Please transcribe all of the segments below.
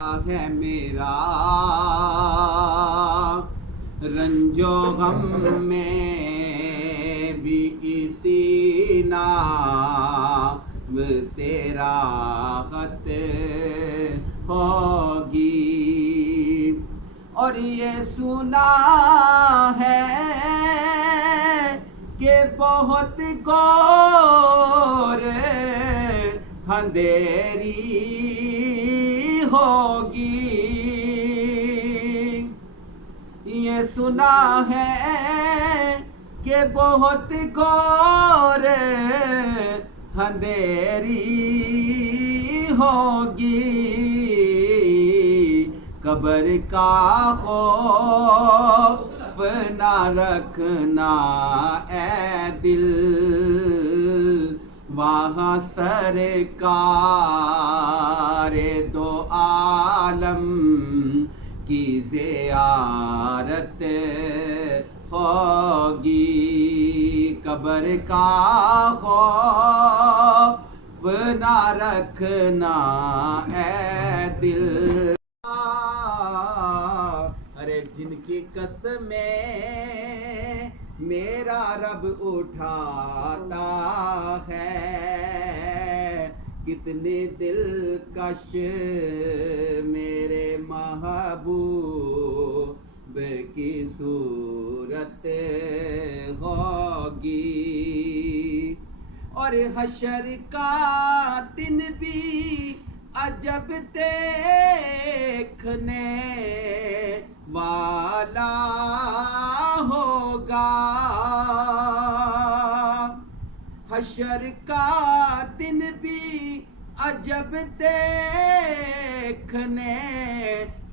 ہے میرا رنجو غم میں بھی اسی نام سے راحت ہوگی، اور یہ سنا ہے کہ بہت گور اندھیری ہوگی، یہ سنا ہے کہ بہت گور اندھیری ہوگی، قبر کا خوف نہ رکھنا اے دل، وہاں سرکار دو عالم کی زیارت ہوگی، قبر کا خوف نہ رکھنا اے دل، ارے جن کی قسمیں میرا رب اٹھاتا ہے، کتنے دلکش میرے محبوب کی صورت ہوگی، اور حشر کا دن بھی عجب دیکھنے والا ہوگا، حشر کا دن بھی عجب دیکھنے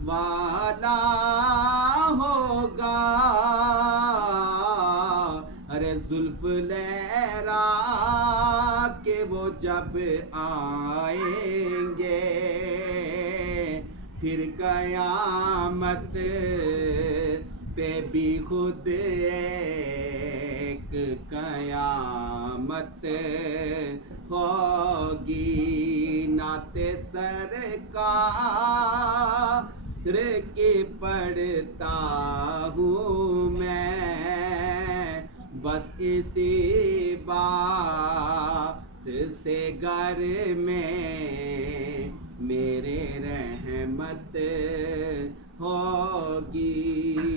والا ہوگا، ارے زلف لہرا کے وہ جب آئیں گے، پھر قیامت پہ بھی خود ایک قیامت ہوگی، نعت سرکار کی پڑھتا ہوں میں، بس اسی بات سے گھر میں میرے رحمت ہوگی۔